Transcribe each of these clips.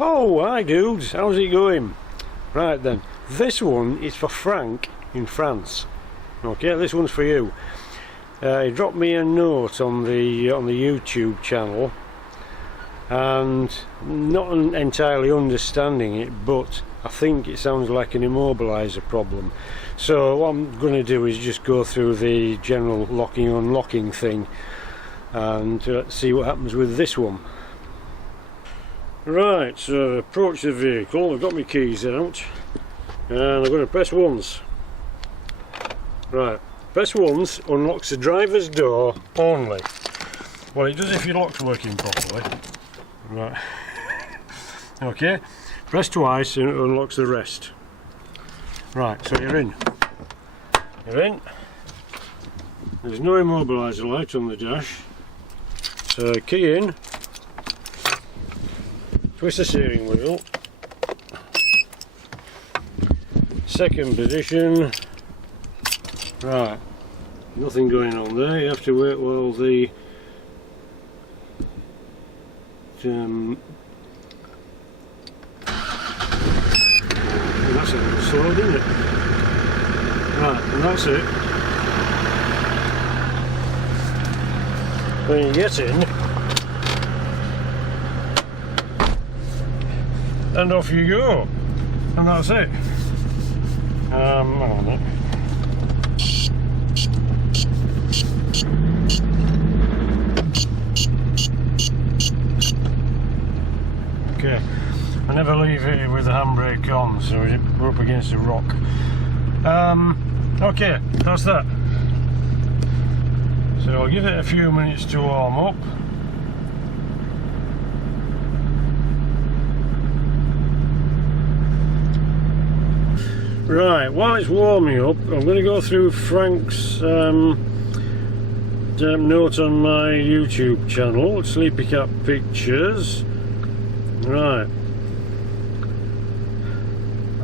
Oh, hi dudes, how's it going? Right then, this one is for Frank in France. Okay, this one's for you. He dropped me a note on the YouTube channel, and not entirely understanding it, but I think it sounds like an Immobiliser problem. So what I'm going to do is just go through the general locking unlocking thing and see what happens with this one. Right, so I've approached the vehicle, I've got my keys out, and I'm going to press once. Right, press once unlocks the driver's door only. Well, it does if your lock's working properly. Right. Okay, press twice and it unlocks the rest. Right, so you're in. You're in. There's no Immobiliser light on the dash. So key in. Twist the steering wheel. Second position. Right, nothing going on there. You have to wait while the that's a little slow, isn't it? Right, and that's it. When you get in, and off you go, and that's it. Hang on a minute. Okay, I never leave it with the handbrake on, so we're up against a rock. Okay, that's that. So I'll give it a few minutes to warm up. Right, while it's warming up, I'm going to go through Frank's note on my YouTube channel, Sleepy Cat Pictures. Right,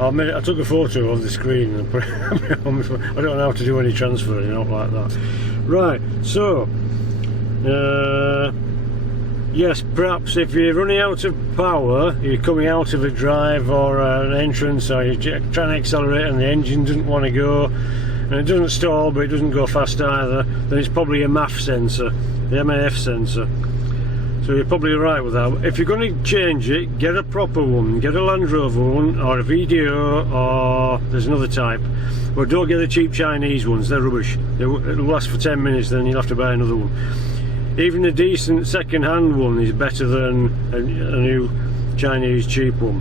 I took a photo of the screen and put it on my phone. I don't know how to do any transferring out like that. Right, so yes, perhaps if you're running out of power, you're coming out of a drive or an entrance, or you're trying to accelerate and the engine doesn't want to go, and it doesn't stall but it doesn't go fast either, then it's probably a MAF sensor, the MAF sensor. So you're probably right with that. If you're going to change it, get a proper one, get a Land Rover one, or a VDO, or there's another type. But don't get the cheap Chinese ones, they're rubbish. It'll last for 10 minutes, then you'll have to buy another one. Even a decent second-hand one is better than a new Chinese cheap one.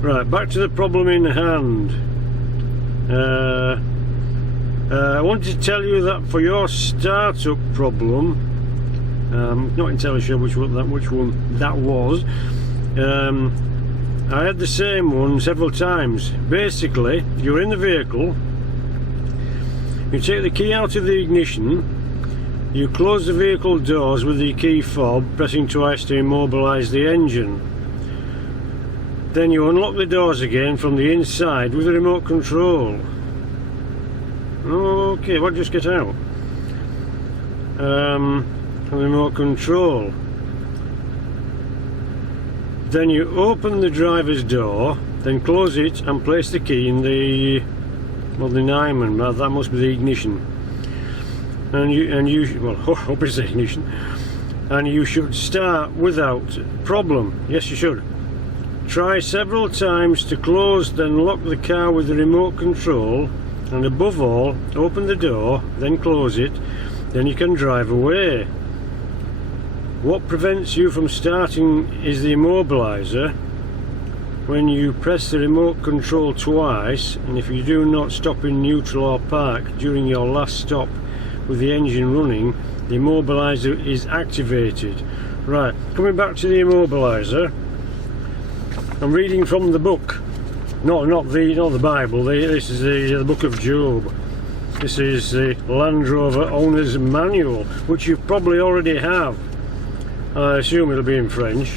Right, back to the problem in hand. I wanted to tell you that for your startup problem, not entirely sure which one that was. I had the same one several times. Basically, you're in the vehicle, you take the key out of the ignition, you close the vehicle doors with the key fob, pressing twice to immobilise the engine. Then you unlock the doors again from the inside with a remote control. Okay, what just get out? Remote control. Then you open the driver's door, then close it and place the key in the Nyman. That must be the ignition. And you well, hope it's the ignition. And you should start without problem. Yes, you should. Try several times to close, then lock the car with the remote control, and above all, open the door, then close it, then you can drive away. What prevents you from starting is the Immobiliser. When you press the remote control twice, and if you do not stop in neutral or park during your last stop with the engine running, the Immobiliser is activated. Right, coming back to the Immobiliser, I'm reading from the book, not the Bible. This is the book of Job. This is the Land Rover Owner's Manual, which you probably already have. I assume it'll be in French,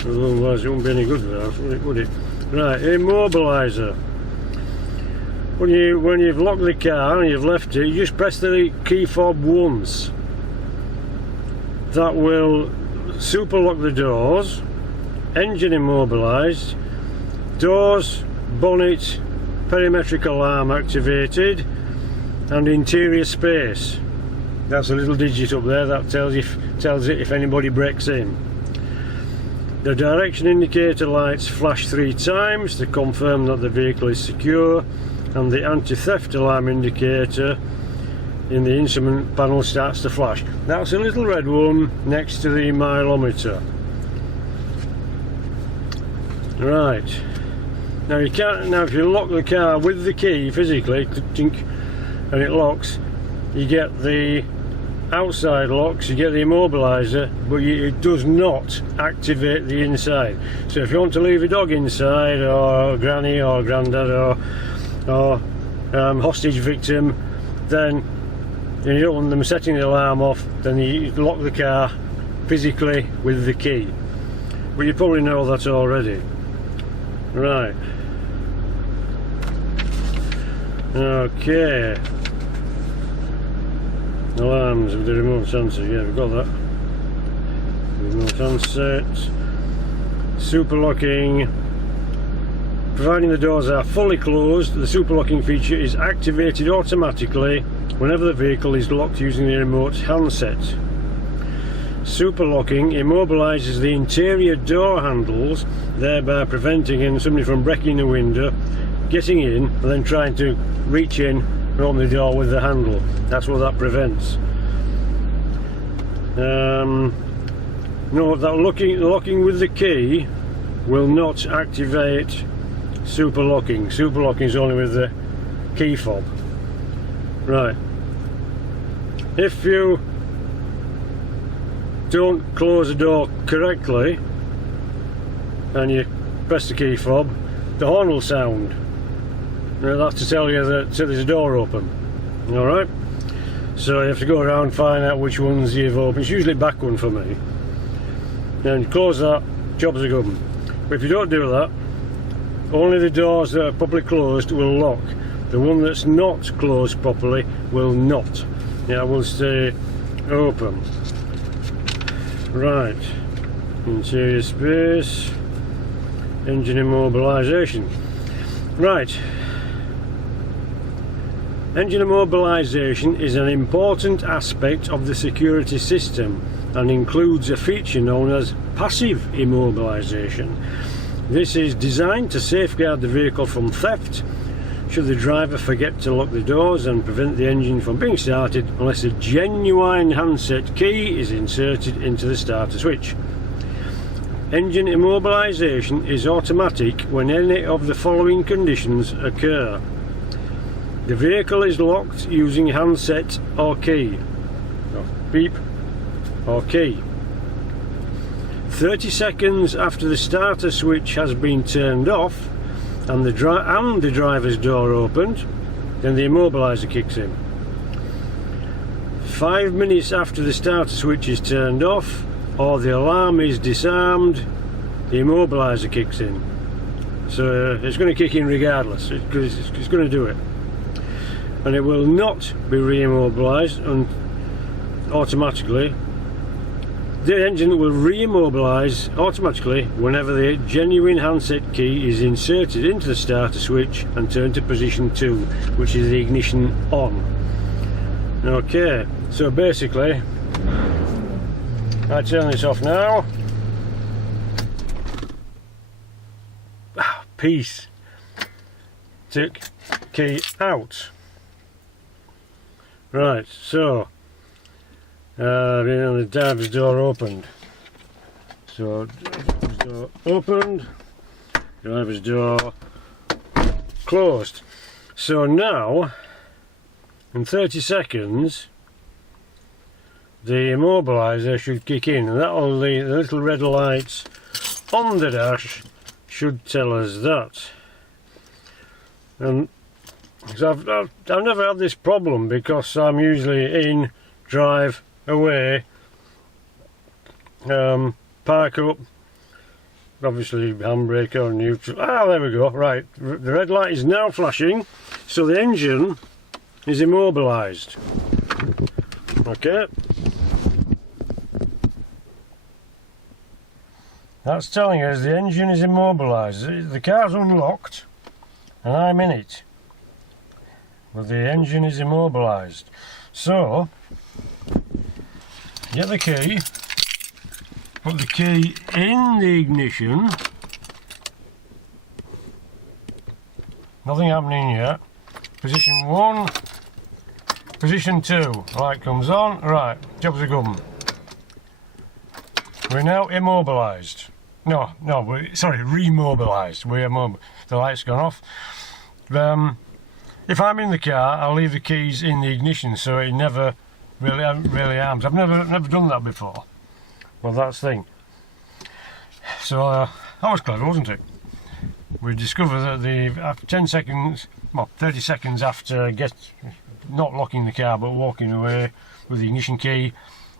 otherwise it wouldn't be any good without, would it? Right, Immobiliser. When you've locked the car and you've left it, you just press the key fob once. That will super lock the doors, engine immobilised, doors, bonnet, perimetric alarm activated, and interior space. That's a little digit up there that tells it if anybody breaks in. The direction indicator lights flash 3 times to confirm that the vehicle is secure, and the anti-theft alarm indicator in the instrument panel starts to flash. That's a little red one next to the mileometer. Right. Now you can't. Now if you lock the car with the key physically, and it locks, you get the outside locks, you get the immobiliser, but it does not activate the inside. So if you want to leave a dog inside, or granny or granddad, or hostage victim, then you don't want them setting the alarm off, then you lock the car physically with the key. But you probably know that already. Right. Okay. Alarms with the remote sensor, yeah, we've got that. Remote handset. Super locking. Providing the doors are fully closed, the super locking feature is activated automatically whenever the vehicle is locked using the remote handset. Super locking immobilises the interior door handles, thereby preventing somebody from breaking the window, getting in, and then trying to reach in and open the door with the handle. That's what that prevents. No, that locking with the key will not activate super locking. Super locking is only with the key fob. Right. If you don't close the door correctly and you press the key fob, the horn will sound. That's to tell you that there's a door open. Alright? So you have to go around and find out which ones you've opened. It's usually back one for me. Then close that, jobs are good. But if you don't do that, only the doors that are properly closed will lock. The one that's not closed properly will not. Yeah, will stay open. Right. Interior space. Engine immobilisation. Right. Engine immobilisation is an important aspect of the security system and includes a feature known as passive immobilisation. This is designed to safeguard the vehicle from theft should the driver forget to lock the doors and prevent the engine from being started unless a genuine handset key is inserted into the starter switch. Engine immobilisation is automatic when any of the following conditions occur. The vehicle is locked using handset or key. Beep or key. 30 seconds after the starter switch has been turned off and the driver's door opened, then the immobiliser kicks in. 5 minutes after the starter switch is turned off or the alarm is disarmed, the immobiliser kicks in. So it's going to kick in regardless, because it's going to do it. And it will not be re-immobilised automatically. The engine will re-immobilise automatically whenever the genuine handset key is inserted into the starter switch and turned to position 2, which is the ignition on. Okay, so basically, I turn this off now. Peace. Take key out. Right, so the driver's door opened. So driver's door opened, driver's door closed. So now, in 30 seconds, the immobiliser should kick in, and that'll the little red lights on the dash should tell us that. And so I've never had this problem because I'm usually in, drive, away, park up, obviously handbrake or neutral. There we go. Right, the red light is now flashing, so the engine is immobilised. Okay. That's telling us the engine is immobilised. The car's unlocked and I'm in it, but the engine is immobilised. So get the key, put the key in the ignition. Nothing happening yet. Position 1, position 2, light comes on, right, job's a good. We're now immobilised. No, sorry, remobilised. We're mobile. The light's gone off. If I'm in the car, I'll leave the keys in the ignition so it never really harms. I've never done that before. Well, that's the thing. So that was clever, wasn't it? We discovered that after 10 seconds, well, 30 seconds after not locking the car but walking away with the ignition key,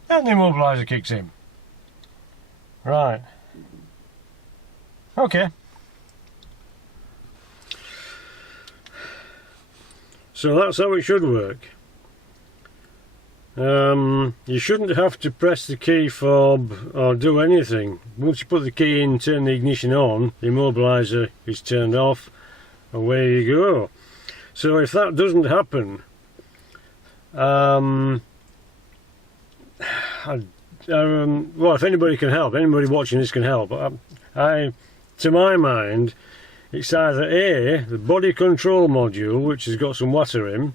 and the immobiliser kicks in. Right. Okay. So that's how it should work. You shouldn't have to press the key fob or do anything. Once you put the key in, turn the ignition on, the immobiliser is turned off, away you go. So if that doesn't happen, well, if anybody can help, anybody watching this can help. To my mind, it's either A, the body control module, which has got some water in,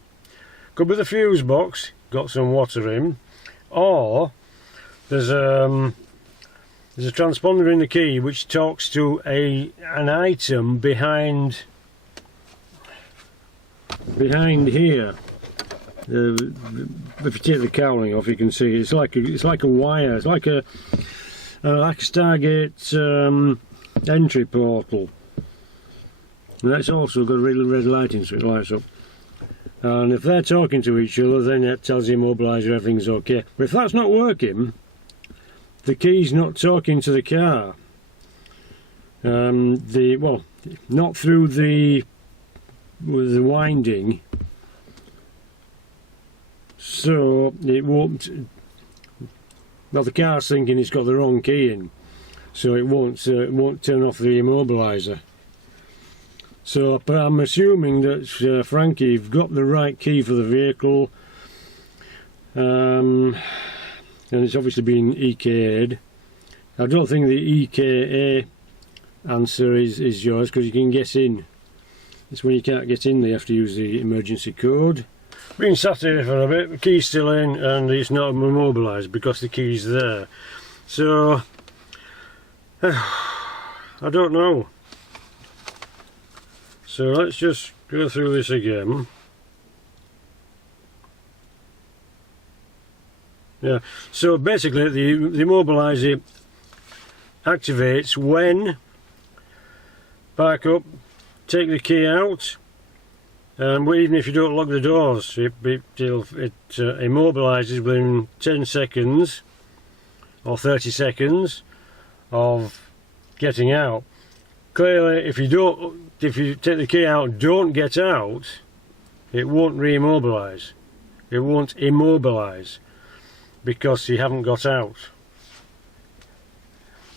could be the fuse box, got some water in, or there's a transponder in the key which talks to an item behind here. If you take the cowling off, you can see it's like a wire. It's like a Stargate entry portal. And that's also got a really red lighting, so it lights up. And if they're talking to each other, then that tells the immobiliser everything's okay. But if that's not working, the key's not talking to the car. Well, not through the winding. So it won't. Well, the car's thinking it's got the wrong key in, so it won't turn off the immobiliser. So I'm assuming that Frankie, you've got the right key for the vehicle, and it's obviously been EKA'd. I don't think the EKA answer is yours, because you can get in. It's when you can't get in that you have to use the emergency code. Been sat here for a bit, the key's still in and it's not immobilised because the key's there. So I don't know. So let's just go through this again. Yeah, so basically the immobiliser activates when, back up, take the key out, even if you don't lock the doors, it immobilises within 10 seconds or 30 seconds of getting out. Clearly, if you take the key out, don't get out, it won't re-immobilise. It won't immobilise because you haven't got out.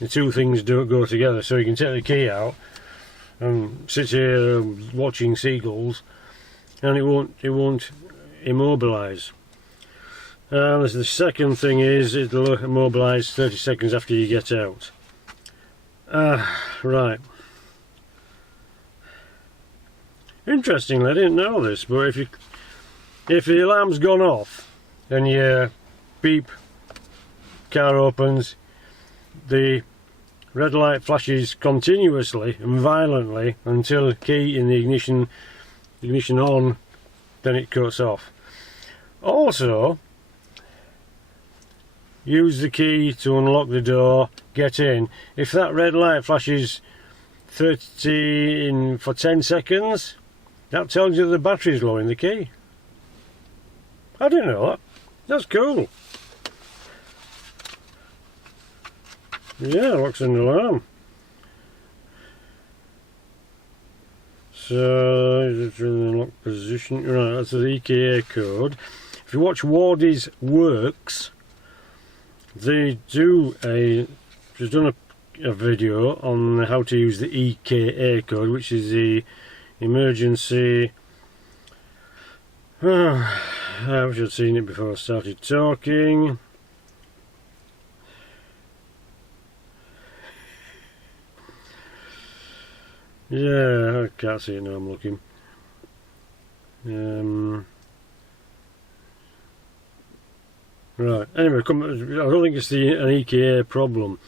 The two things don't go together. So you can take the key out and sit here watching seagulls, and it won't immobilise. The second thing is it'll immobilise 30 seconds after you get out. Right. Interestingly, I didn't know this, but if the alarm's gone off and your beep, car opens, the red light flashes continuously and violently until key in the ignition on, then it cuts off. Also, use the key to unlock the door, get in. If that red light flashes for 10 seconds, that tells you the battery's low in the key. I didn't know that. That's cool. Yeah, looks an alarm. So, it's in the lock position. Right, that's the EKA code. If you watch Wardy's Works, she's done a a video on how to use the EKA code, which is the emergency. I wish I'd seen it before I started talking. Yeah, I can't see it now, I'm looking. Right, anyway, I don't think it's an EKA problem.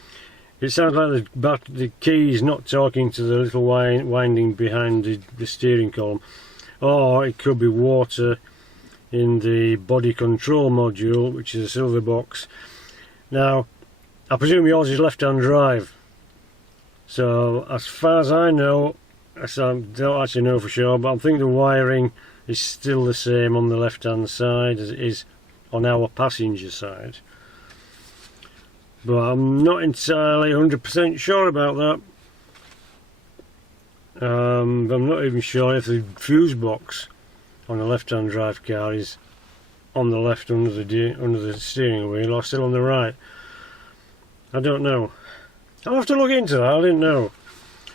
It sounds like the key is not talking to the little winding behind the steering column. Or it could be water in the body control module, which is a silver box. Now, I presume yours is left-hand drive. So, as far as I know, I don't actually know for sure, but I think the wiring is still the same on the left-hand side as it is on our passenger side. But I'm not entirely 100% sure about that. I'm not even sure if the fuse box on a left-hand drive car is on the left under the steering wheel or still on the right. I don't know. I'll have to look into that, I didn't know.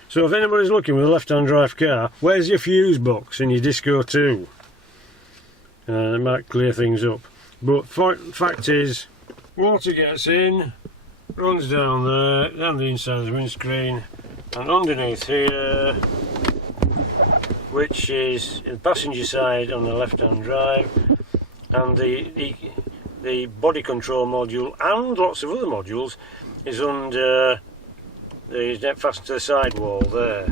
So if anybody's looking with a left-hand drive car, where's your fuse box and your Disco 2? It might clear things up. But fact is, water gets in, runs down there, down the inside of the windscreen, and underneath here, which is the passenger side on the left-hand drive, and the body control module and lots of other modules is under the net fastened to the sidewall there.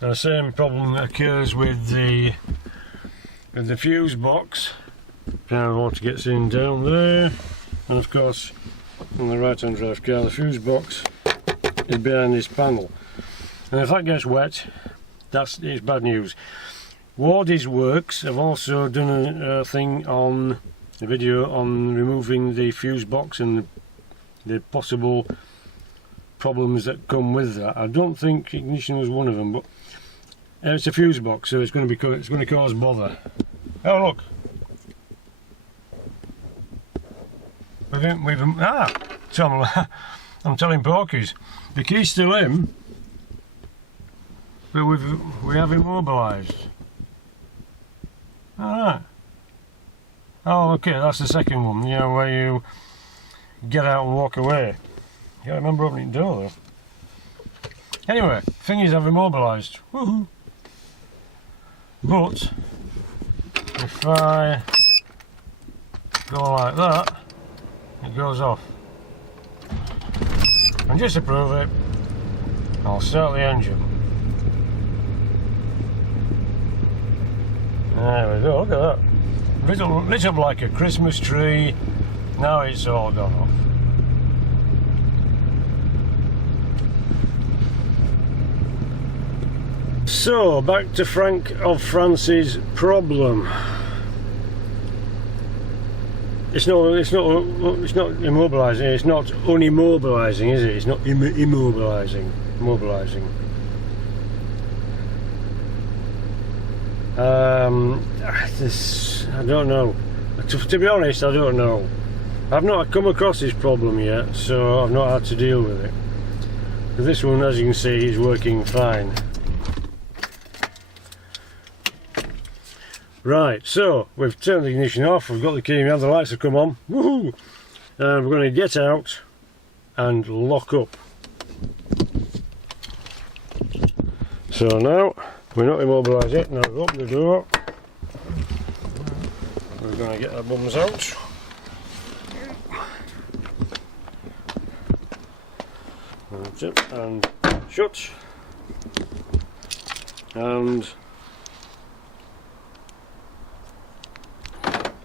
Now the same problem occurs with the fuse box. Power water gets in down there, and of course on the right hand drive car the fuse box is behind this panel, and if that gets wet, it's bad news. Wardy's Works have also done a thing on a video on removing the fuse box and the possible problems that come with that. I don't think ignition was one of them, but it's a fuse box, so it's going to cause bother. Oh look, Tom, I'm telling porkies, the key's still in, but we have immobilised. Alright. Oh, okay, that's the second one, you know, where you get out and walk away. You gotta remember opening the door though. Anyway, thing is, I've immobilised. Woohoo! But if I go like that, it goes off. And just to prove it, I'll start the engine. There we go, look at that. Lit up like a Christmas tree. Now it's all gone off. So, back to Frank of France's problem. It's not immobilising, it's not unimmobilising, is it? It's not immobilising. I don't know. To be honest, I don't know. I've not come across this problem yet, so I've not had to deal with it. But this one, as you can see, is working fine. Right, so we've turned the ignition off, we've got the key now, the lights have come on. Woohoo! And we're going to get out and lock up. So now, we're not immobilised yet, now we've opened the door. We're going to get our bums out. And shut. And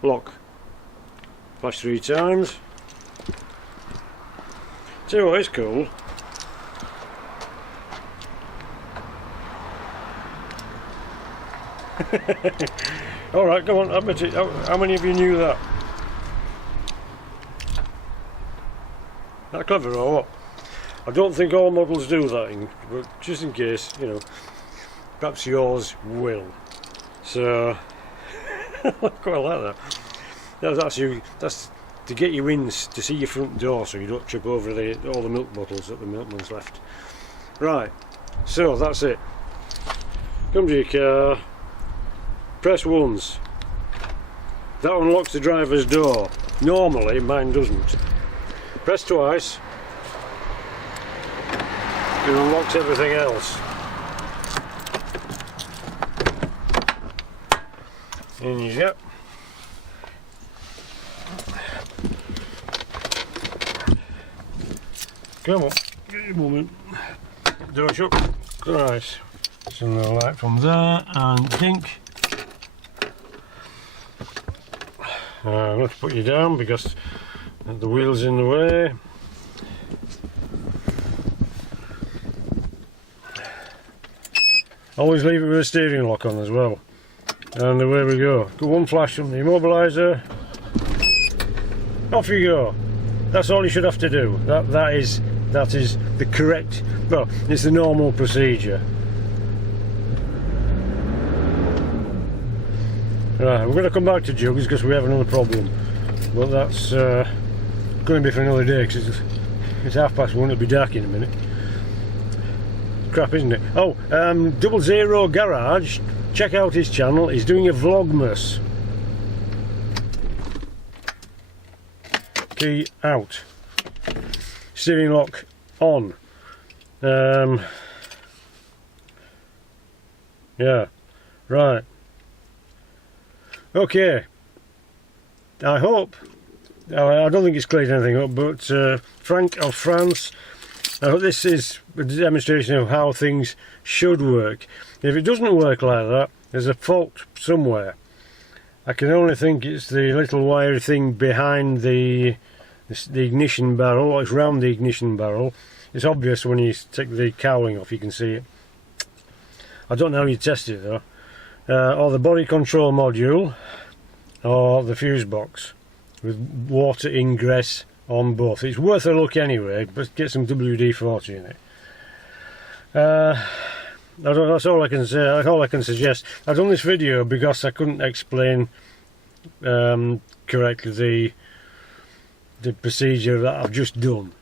lock. Flash 3 times. Tell you what is cool. Alright, come on, admit it. How many of you knew that? That clever or what? I don't think all models do that, but just in case, you know, perhaps yours will. So, I quite like that. That's to get you in to see your front door, so you don't trip over all the milk bottles that the milkman's left. Right, so that's it. Come to your car, press once. That unlocks the driver's door. Normally, mine doesn't. Press twice. It unlocks everything else. In you go. Come on, get your moment. Door shut. Right. So the light from there and think. I'm going to put you down because the wheel's in the way. Always leave it with a steering lock on as well. And away we go. Got one flash from the immobiliser. Off you go. That's all you should have to do. That is the correct, well, it's the normal procedure. Right, we're going to come back to jugs because we have another problem. But that's going to be for another day because it's 1:30, it'll be dark in a minute. Crap, isn't it? Oh, 00 Garage, check out his channel, he's doing a vlogmas. Key out. Steering lock on. Yeah, right. Okay. I hope, I don't think it's cleared anything up, but Frank of France, I hope this is a demonstration of how things should work. If it doesn't work like that, there's a fault somewhere. I can only think it's the little wiry thing behind the ignition barrel, or it's round the ignition barrel. It's obvious when you take the cowling off, you can see it. I don't know how you test it though. Or the body control module, or the fuse box with water ingress on both. It's worth a look anyway, but get some WD-40 in it. That's all I can say. That's all I can suggest. I've done this video because I couldn't explain correctly the procedure that I've just done.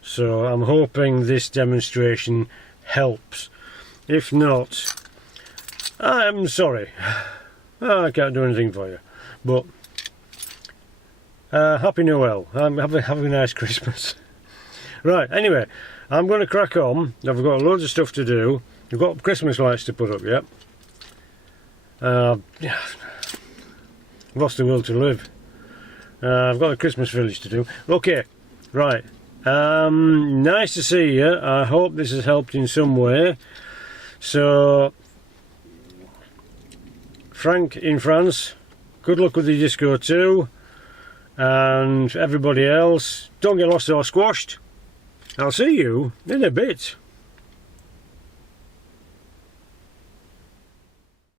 So I'm hoping this demonstration helps. If not, I'm sorry. I can't do anything for you. But Happy Noel. Have a nice Christmas. Right, anyway, I'm going to crack on. I've got loads of stuff to do. I've got Christmas lights to put up yet. I've lost the will to live. I've got a Christmas village to do. Okay, right. Nice to see you. I hope this has helped in some way. So, Frank in France, good luck with the Disco 2. And everybody else, don't get lost or squashed. I'll see you in a bit.